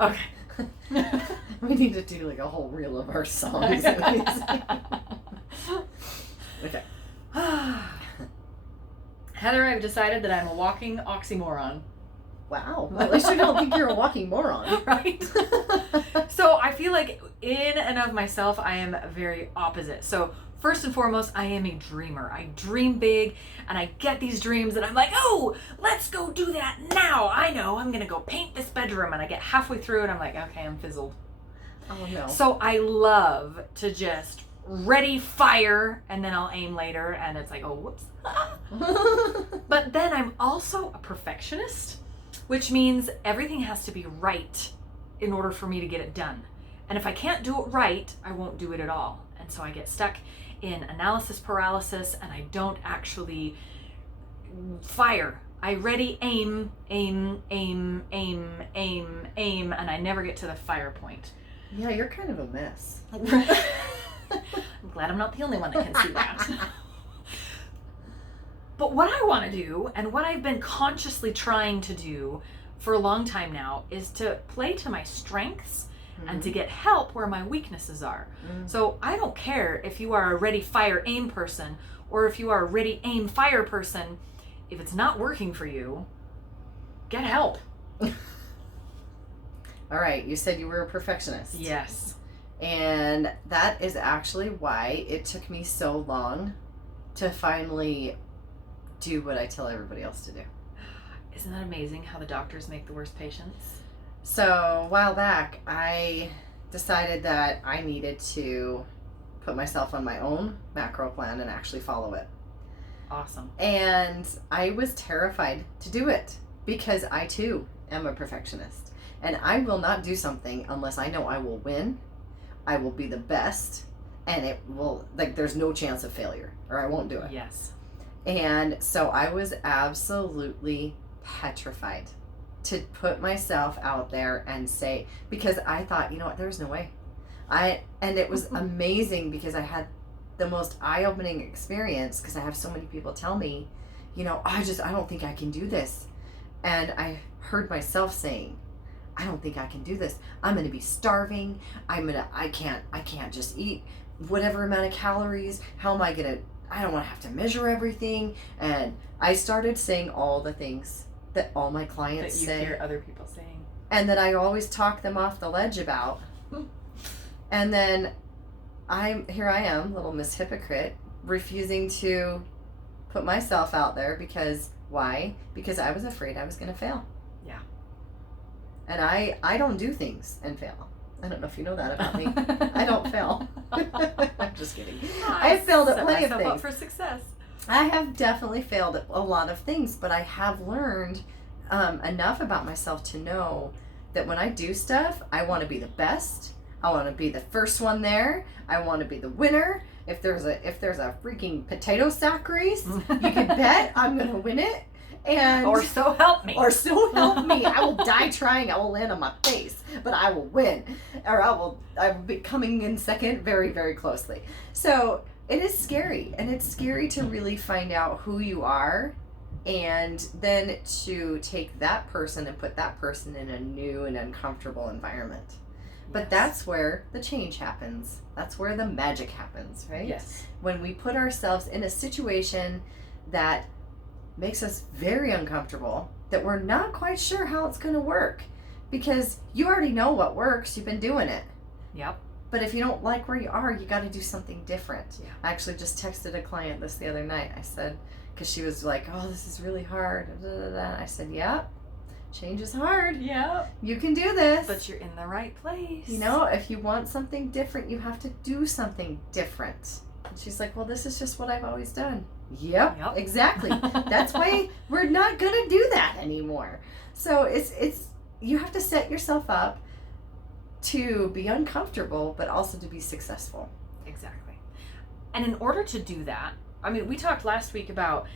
Okay. We need to do like a whole reel of our songs. Okay. Heather, I've decided that I'm a walking oxymoron. Wow. Well, at least I don't think you're a walking moron. Right? So I feel like in and of myself, I am very opposite. So first and foremost, I am a dreamer. I dream big and I get these dreams and I'm like, oh, let's go do that now. I know, I'm going to go paint this bedroom. And I get halfway through and I'm like, okay, I'm fizzled. Oh, no. So I love to just ready, fire, and then I'll aim later and it's like, oh, whoops. But then I'm also a perfectionist, which means everything has to be right in order for me to get it done. And if I can't do it right, I won't do it at all. And so I get stuck in analysis paralysis and I don't actually fire. I ready, aim, and I never get to the fire point. Yeah, you're kind of a mess. I'm glad I'm not the only one that can see that. But what I want to do, and what I've been consciously trying to do for a long time now, is to play to my strengths and to get help where my weaknesses are. So I don't care if you are a ready, fire, aim person, or if you are a ready, aim, fire person. If it's not working for you, get help. All right, you said you were a perfectionist. Yes. And that is actually why it took me so long to finally do what I tell everybody else to do. Isn't that amazing how the doctors make the worst patients? So a while back, I decided that I needed to put myself on my own macro plan and actually follow it. Awesome. And I was terrified to do it because I too am a perfectionist. And I will not do something unless I know I will win, I will be the best, and it will, like, there's no chance of failure, or I won't do it. Yes. And so I was absolutely petrified to put myself out there and say, because I thought, you know what, there's no way. And it was amazing because I had the most eye-opening experience because I have so many people tell me, you know, I don't think I can do this. And I heard myself saying, I don't think I can do this. I'm going to be starving. I can't just eat whatever amount of calories. How am I going to, I don't want to have to measure everything. And I started saying all the things that all my clients that you say. hear other people saying. And that I always talk them off the ledge about. And then here I am, Little Miss Hypocrite, refusing to put myself out there because, why? Because I was afraid I was going to fail. Yeah. And I don't do things and fail. I don't know if you know that about me. I don't fail. I'm just kidding. I've failed at plenty of things. Up for success. I have definitely failed at a lot of things, but I have learned enough about myself to know that when I do stuff, I want to be the best. I want to be the first one there. I want to be the winner. If there's a freaking potato sack race, you can bet I'm gonna win it. And or so help me. Or so help me. I will die trying. I will land on my face, but I will win. Or I will be coming in second very, very closely. So it is scary, and it's scary to really find out who you are, and then to take that person and put that person in a new and uncomfortable environment. But that's where the change happens. That's where the magic happens, right? Yes. When we put ourselves in a situation that makes us very uncomfortable, that we're not quite sure how it's going to work, because you already know what works. You've been doing it. Yep. But if you don't like where you are, you got to do something different. Yeah. I actually just texted a client this the other night. I said, because she was like, oh, this is really hard. I said, yeah, change is hard. Yeah. You can do this. But you're in the right place. You know, if you want something different, you have to do something different. And she's like, well, this is just what I've always done. Yep. Exactly. That's why we're not going to do that anymore. So it's you have to set yourself up to be uncomfortable, but also to be successful. Exactly. And in order to do that, I mean, we talked last week about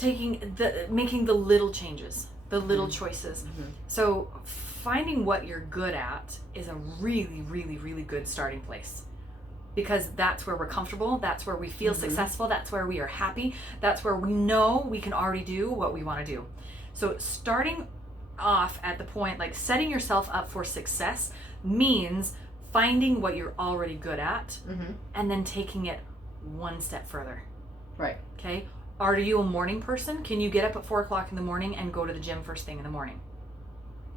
making the little changes, the little choices. Mm-hmm. So finding what you're good at is a really, really, really good starting place. Because that's where we're comfortable, that's where we feel successful, that's where we are happy, that's where we know we can already do what we want to do. So starting off at the point, like setting yourself up for success means finding what you're already good at and then taking it one step further. Right. Okay. Are you a morning person? Can you get up at 4:00 in the morning and go to the gym first thing in the morning?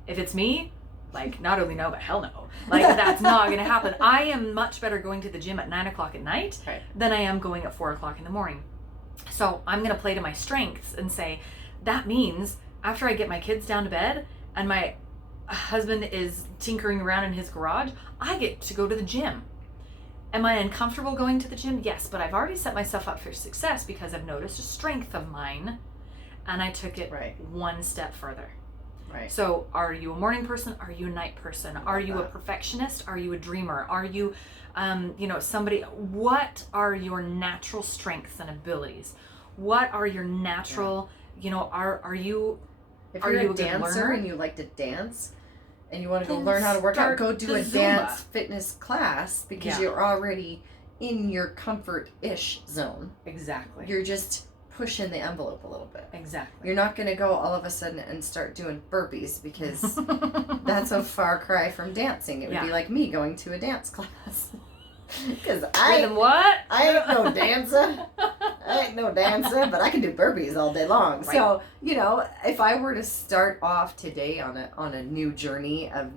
If it's me, like, not only no, but hell no. Like, that's not going to happen. I am much better going to the gym at 9:00 at night than I am going at 4:00 in the morning. So I'm going to play to my strengths and say, that means after I get my kids down to bed and my husband is tinkering around in his garage, I get to go to the gym. Am I uncomfortable going to the gym? Yes, but I've already set myself up for success because I've noticed a strength of mine and I took it one step further. Right. So are you a morning person? Are you a night person? Are you a perfectionist? Are you a dreamer? Are you, somebody, what are your natural strengths and abilities? What are your natural, are you, if you're a dancer and you like to dance and you want to go learn how to work out, go do a dance fitness class because you're already in your comfort-ish zone. Exactly. You're just pushing the envelope a little bit. Exactly. You're not going to go all of a sudden and start doing burpees because that's a far cry from dancing. It would be like me going to a dance class. Because I ain't no dancer. I ain't no dancer, but I can do burpees all day long. Right. So, if I were to start off today on a new journey of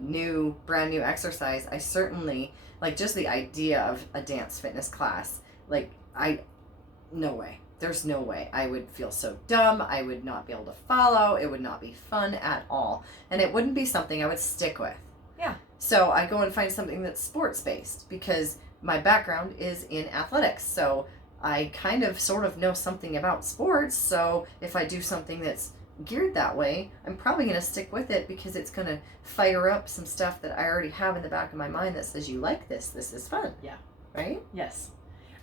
brand new exercise, I certainly, like, just the idea of a dance fitness class, no way. There's no way. I would feel so dumb. I would not be able to follow. It would not be fun at all. And it wouldn't be something I would stick with. Yeah. So I go and find something that's sports-based because my background is in athletics. So I kind of sort of know something about sports. So if I do something that's geared that way, I'm probably going to stick with it because it's going to fire up some stuff that I already have in the back of my mind that says, you like this. This is fun. Yeah. Right? Yes.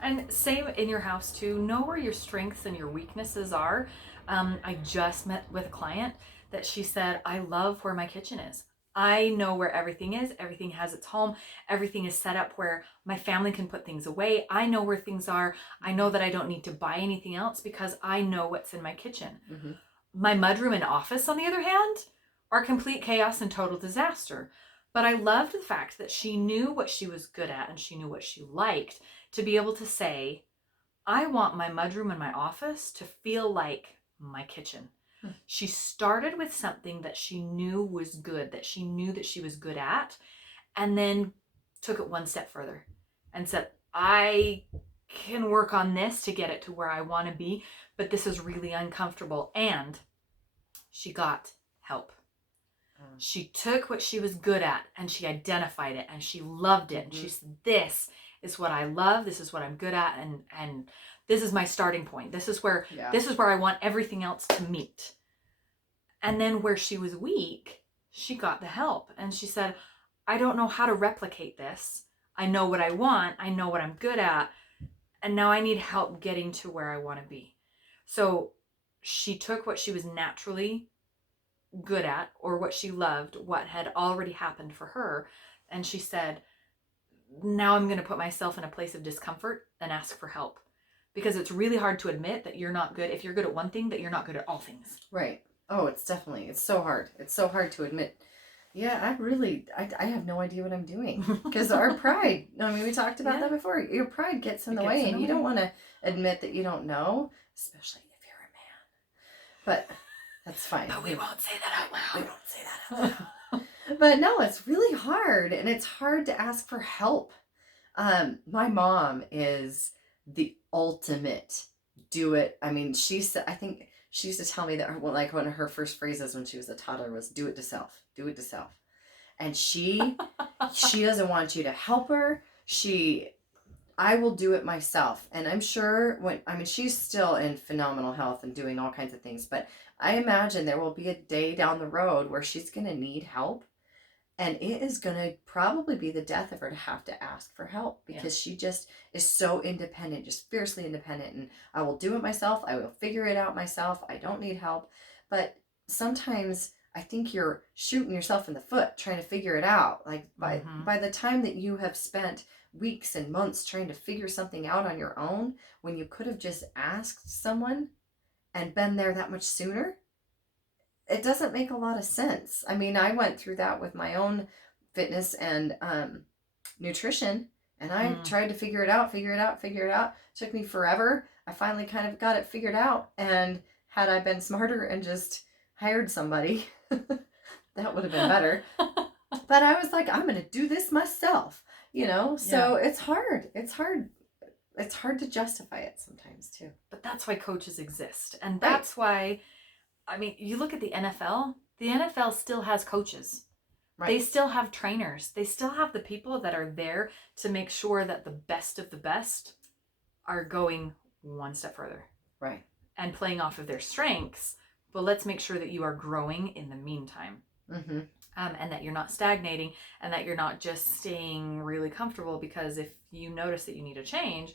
And same in your house too. Know where your strengths and your weaknesses are. I just met with a client that she said, I love where my kitchen is. I know where everything is. Everything has its home. Everything is set up where my family can put things away. I know where things are. I know that I don't need to buy anything else because I know what's in my kitchen. Mm-hmm. My mudroom and office, on the other hand, are complete chaos and total disaster. But I loved the fact that she knew what she was good at and she knew what she liked to be able to say, I want my mudroom and my office to feel like my kitchen. She started with something that she knew was good, that she knew that she was good at, and then took it one step further and said, I can work on this to get it to where I want to be, but this is really uncomfortable. And she got help. She took what she was good at and she identified it and she loved it. And she said, this is what I love. This is what I'm good at. And this is my starting point. This is where I want everything else to meet. And then where she was weak, she got the help. And she said, I don't know how to replicate this. I know what I want. I know what I'm good at. And now I need help getting to where I want to be. So she took what she was naturally good at or what she loved, what had already happened for her. And she said, now I'm going to put myself in a place of discomfort and ask for help. Because it's really hard to admit that you're not good. If you're good at one thing, that you're not good at all things. Right. Oh, it's so hard. It's so hard to admit. Yeah, I have no idea what I'm doing. Because our pride, we talked about that before. Your pride gets in the way and you don't want to admit that you don't know, especially if you're a man. But that's fine. But we won't say that out loud. We won't say that out loud. But no, it's really hard. And it's hard to ask for help. My mom is the ultimate do it. I think she used to tell me that one of her first phrases when she was a toddler was do it to self. Do it to self. And she doesn't want you to help her. I will do it myself. And I'm sure she's still in phenomenal health and doing all kinds of things, but I imagine there will be a day down the road where she's going to need help. And it is going to probably be the death of her to have to ask for help because she just is so independent, just fiercely independent. And I will do it myself. I will figure it out myself. I don't need help. But sometimes I think you're shooting yourself in the foot trying to figure it out. Like by the time that you have spent weeks and months trying to figure something out on your own, when you could have just asked someone and been there that much sooner, it doesn't make a lot of sense. I mean, I went through that with my own fitness and nutrition, and I tried to figure it out. It took me forever. I finally kind of got it figured out, and had I been smarter and just hired somebody, that would have been better. But I was like, I'm going to do this myself, So it's hard. It's hard to justify it sometimes too. But that's why coaches exist. And that's why, I mean, you look at the NFL. The NFL still has coaches. Right. They still have trainers. They still have the people that are there to make sure that the best of the best are going one step further. Right. And playing off of their strengths. But let's make sure that you are growing in the meantime. Mm-hmm. And that you're not stagnating, and that you're not just staying really comfortable, because if you notice that you need a change,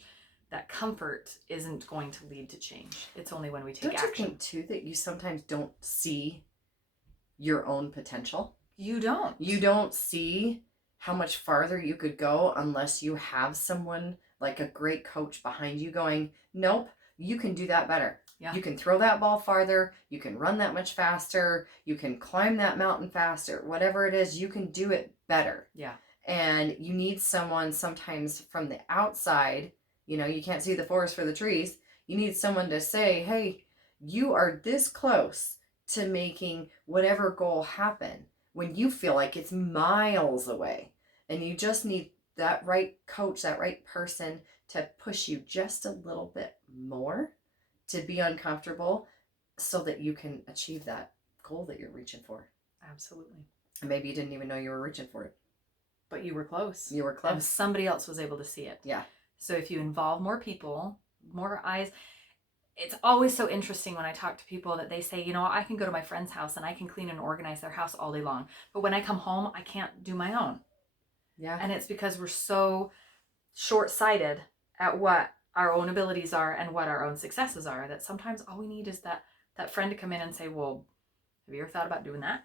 that comfort isn't going to lead to change. It's only when we take action. Don't you think too that you sometimes don't see your own potential? You don't. You don't see how much farther you could go unless you have someone like a great coach behind you going, nope, you can do that better. Yeah. You can throw that ball farther. You can run that much faster. You can climb that mountain faster. Whatever it is, you can do it better. Yeah. And you need someone sometimes from the outside. You can't see the forest for the trees. You need someone to say, hey, you are this close to making whatever goal happen when you feel like it's miles away. And you just need that right coach, that right person to push you just a little bit more, to be uncomfortable, so that you can achieve that goal that you're reaching for. Absolutely. And maybe you didn't even know you were reaching for it. But you were close. You were close. And somebody else was able to see it. Yeah. So if you involve more people, more eyes, it's always so interesting when I talk to people that they say, I can go to my friend's house and I can clean and organize their house all day long. But when I come home, I can't do my own. Yeah. And it's because we're so short-sighted at what our own abilities are and what our own successes are, that sometimes all we need is that friend to come in and say, well, have you ever thought about doing that?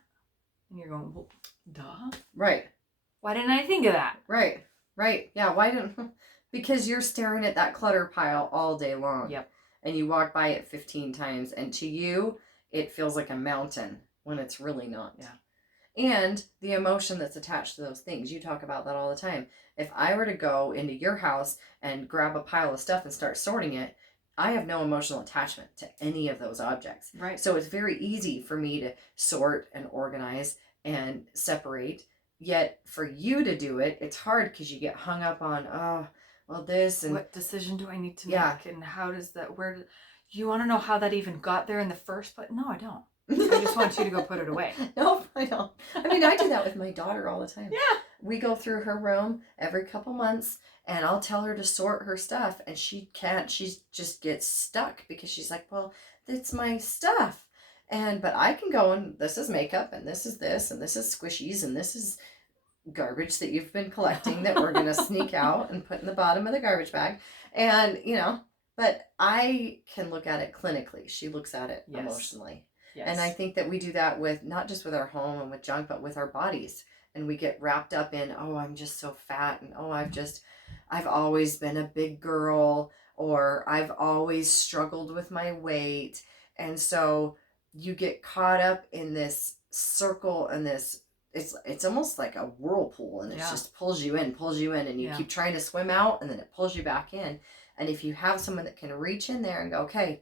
And you're going, well, duh. Right. Why didn't I think of that? Right. Yeah, why didn't... Because you're staring at that clutter pile all day long. Yep. And you walk by it 15 times, and to you, it feels like a mountain when it's really not. Yeah. And the emotion that's attached to those things. You talk about that all the time. If I were to go into your house and grab a pile of stuff and start sorting it, I have no emotional attachment to any of those objects. Right. So it's very easy for me to sort and organize and separate. Yet for you to do it, it's hard because you get hung up on, this and... What decision do I need to make? And how does that... You want to know how that even got there in the first place? No, I don't. I just want you to go put it away. No, I don't. I mean, I do that with my daughter all the time. Yeah. We go through her room every couple months, and I'll tell her to sort her stuff, and she can't. She just gets stuck because she's like, well, it's my stuff. But I can go, and this is makeup, and this is this, and this is squishies, and this is garbage that you've been collecting that we're going to sneak out and put in the bottom of the garbage bag. And, but I can look at it clinically. She looks at it emotionally. Yes. And I think that we do that with not just with our home and with junk, but with our bodies. And we get wrapped up in, I'm just so fat. And, I've always been a big girl, or I've always struggled with my weight. And so you get caught up in this circle and this, it's almost like a whirlpool, and it just pulls you in, and you keep trying to swim out, and then it pulls you back in. And if you have someone that can reach in there and go, okay,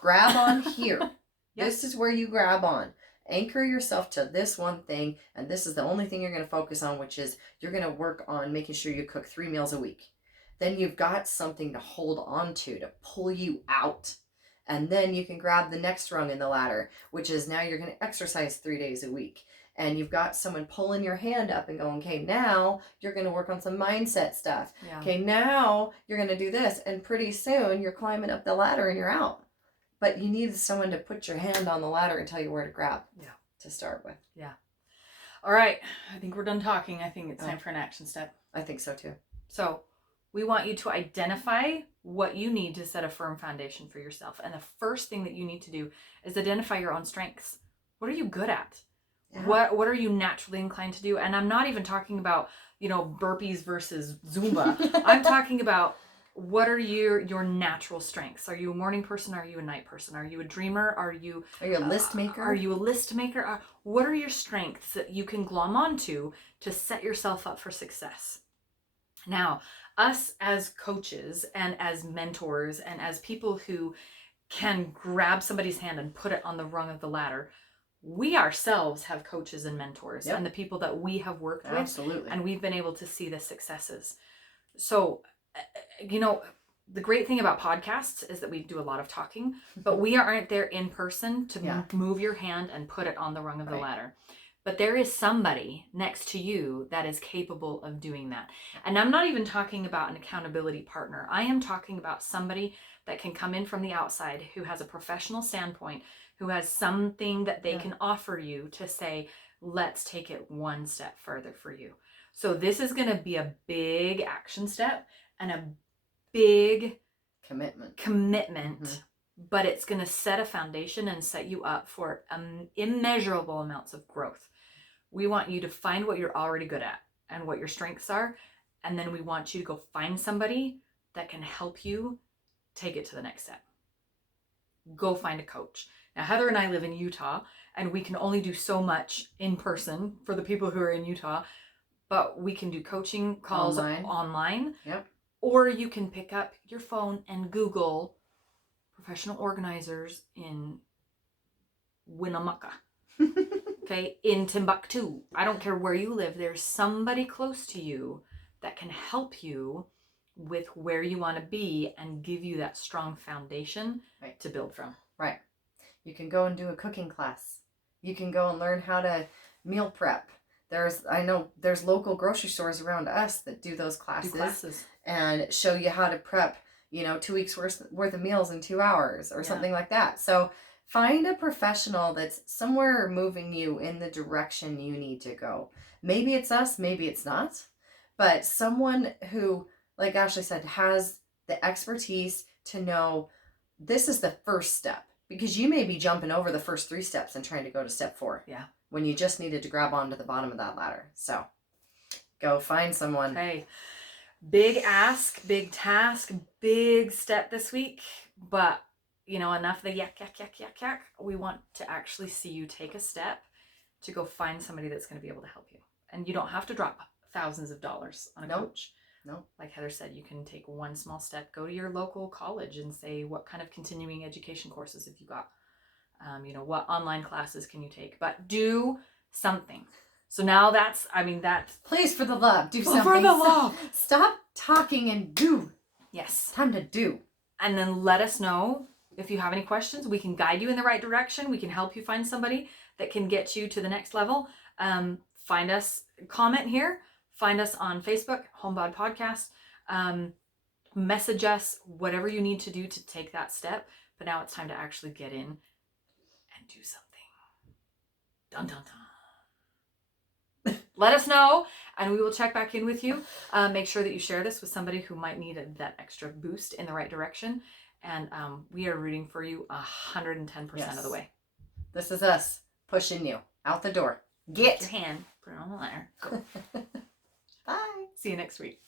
grab on here. This is where you grab on. Anchor yourself to this one thing, and this is the only thing you're going to focus on, which is you're going to work on making sure you cook 3 meals a week. Then you've got something to hold on to pull you out. And then you can grab the next rung in the ladder, which is now you're going to exercise 3 days a week. And you've got someone pulling your hand up and going, okay, now you're going to work on some mindset stuff. Yeah. Okay, now you're going to do this. And pretty soon you're climbing up the ladder and you're out. But you need someone to put your hand on the ladder and tell you where to grab to start with. Yeah. All right. I think we're done talking. I think it's time for an action step. I think so too. So we want you to identify what you need to set a firm foundation for yourself. And the first thing that you need to do is identify your own strengths. What are you good at? Yeah. What are you naturally inclined to do? And I'm not even talking about, burpees versus Zumba. I'm talking about, what are your natural strengths? Are you a morning person? Are you a night person? Are you a dreamer? Are you a list maker? Are you a list maker? What are your strengths that you can glom onto to set yourself up for success? Now, us as coaches and as mentors and as people who can grab somebody's hand and put it on the rung of the ladder, we ourselves have coaches and mentors and the people that we have worked with. Absolutely. And we've been able to see the successes. So, you know, the great thing about podcasts is that we do a lot of talking, but we aren't there in person to move your hand and put it on the rung of the ladder. But there is somebody next to you that is capable of doing that. And I'm not even talking about an accountability partner. I am talking about somebody that can come in from the outside, who has a professional standpoint, who has something that they can offer you to say, let's take it one step further for you. So this is going to be a big action step and a big commitment, but it's going to set a foundation and set you up for immeasurable amounts of growth. We want you to find what you're already good at and what your strengths are, and then we want you to go find somebody that can help you take it to the next step. Go find a coach. Now, Heather and I live in Utah, and we can only do so much in person for the people who are in Utah, but we can do coaching calls online. Yep. Or you can pick up your phone and Google professional organizers in Winnemucca. Okay, in Timbuktu. I don't care where you live. There's somebody close to you that can help you with where you want to be and give you that strong foundation to build from. Right. You can go and do a cooking class. You can go and learn how to meal prep. I know there's local grocery stores around us that do those classes. And show you how to prep, 2 weeks worth of meals in 2 hours or something like that. So find a professional that's somewhere moving you in the direction you need to go. Maybe it's us, maybe it's not, but someone who, like Ashley said, has the expertise to know this is the first step, because you may be jumping over the first 3 steps and trying to go to step 4. Yeah. When you just needed to grab onto the bottom of that ladder. So go find someone. Okay. Big ask, big task, big step this week, but enough of the yak. We want to actually see you take a step to go find somebody that's going to be able to help you. And you don't have to drop thousands of dollars on a coach. No. Like Heather said, you can take one small step, go to your local college and say, what kind of continuing education courses have you got? What online classes can you take? But do something. So now that's please, for the love, do something. For the love. Stop talking and do. Yes. Time to do. And then let us know if you have any questions. We can guide you in the right direction. We can help you find somebody that can get you to the next level. Find us, comment here. Find us on Facebook, Homebod Podcast. Message us, whatever you need to do to take that step. But now it's time to actually get in and do something. Dun, dun, dun. Let us know, and we will check back in with you. Make sure that you share this with somebody who might need that extra boost in the right direction. And we are rooting for you 110% of the way. This is us pushing you out the door. Get your hand, put it on the ladder. Go. Bye. See you next week.